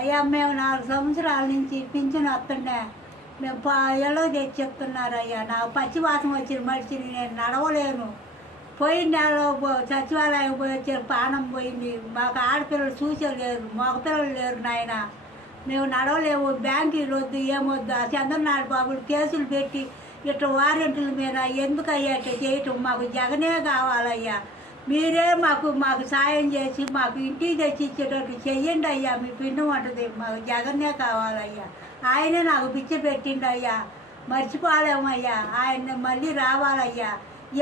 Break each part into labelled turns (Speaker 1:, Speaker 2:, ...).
Speaker 1: అయ్యా మేము నాలుగు సంవత్సరాల నుంచి పింఛను వస్తుండే మేము ఎలా తెచ్చి చెప్తున్నారు అయ్యా నాకు పచ్చివాసం వచ్చిన మనిషిని నేను నడవలేను పోయిన నెలలో సచివాలయం పోయి వచ్చారు పానం పోయింది మాకు ఆడపిల్లలు చూసేలేరు మగపిల్లలు లేరు నాయన మేము నడవలేము బ్యాంకులు వద్దు ఏమొద్దు ఆ చంద్రనాథ్ బాబులు కేసులు పెట్టి ఇట్లా వారెంట్ల మీద ఎందుకు ఇట్లా చేయటం మాకు జగనే కావాలయ్యా మీరే మాకు మాకు సాయం చేసి మాకు ఇంటికి తెచ్చి ఇచ్చేటట్టు చెయ్యండి అయ్యా మీ పిండి ఉంటుంది మాకు జగన్నే కావాలయ్యా ఆయనే నాకు పిచ్చి పెట్టిండు అయ్యా మర్చిపోలేమయ్యా ఆయన మళ్ళీ రావాలయ్యా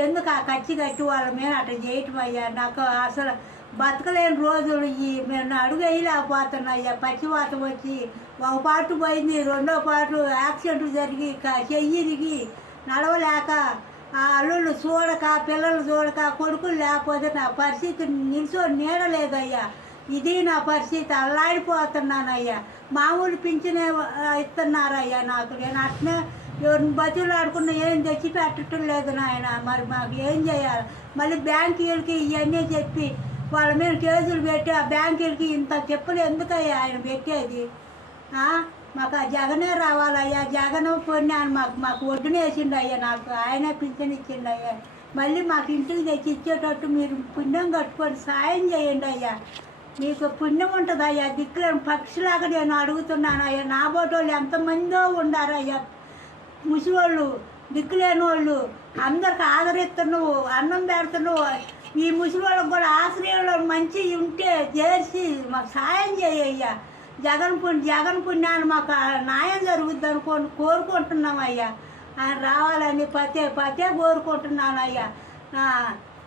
Speaker 1: ఎందుకు ఆ ఖర్చు కట్టి వాళ్ళ మీద అట్లా చేయటం అయ్యా నాకు అసలు బతకలేని రోజులు ఈ మేము అడుగు వేయలేకపోతున్నాయ్యా పచ్చివాతం వచ్చి ఒక పాటు పోయింది రెండో పాటు యాక్సిడెంట్ జరిగి చెయ్యిరిగి నడవలేక ఆ అల్లుళ్ళు చూడక పిల్లలు చూడక కొడుకులు లేకపోతే నా పరిస్థితి నిలిచో నీడలేదయ్యా ఇది నా పరిస్థితి అల్లాడిపోతున్నానయ్యా మామూలు పింఛనే ఇస్తున్నారయ్యా నాకు నేను అట్నే ఎవరిని బతులు ఆడుకున్న ఏం తెచ్చి పెట్టడం లేదు నాయన మరి మాకు ఏం చేయాలి మళ్ళీ బ్యాంకీలకి ఇవన్నీ చెప్పి వాళ్ళ మీద కేసులు పెట్టి ఆ బ్యాంకీలకి ఇంత చెప్పులు ఎందుకయ్యా ఆయన పెట్టేది మాకు ఆ జగనే రావాలయ్యా జగన్ పొంది మాకు మాకు ఒడ్డున వేసిండు అయ్యా నాకు ఆయనే పింఛన్ ఇచ్చిండు అయ్యా మళ్ళీ మాకు ఇంటికి తెచ్చి ఇచ్చేటట్టు మీరు పుణ్యం కట్టుకొని సాయం చేయండి అయ్యా మీకు పుణ్యం ఉంటుంది అయ్యా దిక్కులను పక్షిలాగా నేను అడుగుతున్నాను అయ్యా నా బోటోళ్ళు ఎంతమందో ఉండారయ్యా ముసివాళ్ళు దిక్కులేని వాళ్ళు అందరికి ఆదరిస్తున్నావు అన్నం పెడుతున్నావు ఈ ముసలి వాళ్ళకి కూడా ఆశ్రయంలో మంచి ఉంటే చేసి మాకు సాయం చేయ్యా జగన్ పుణ్య జగన్ పుణ్యాన్ని మాకు న్యాయం జరుగుద్ది అనుకోని కోరుకుంటున్నాం అయ్యా ఆయన రావాలని పతే పతే కోరుకుంటున్నాను అయ్యా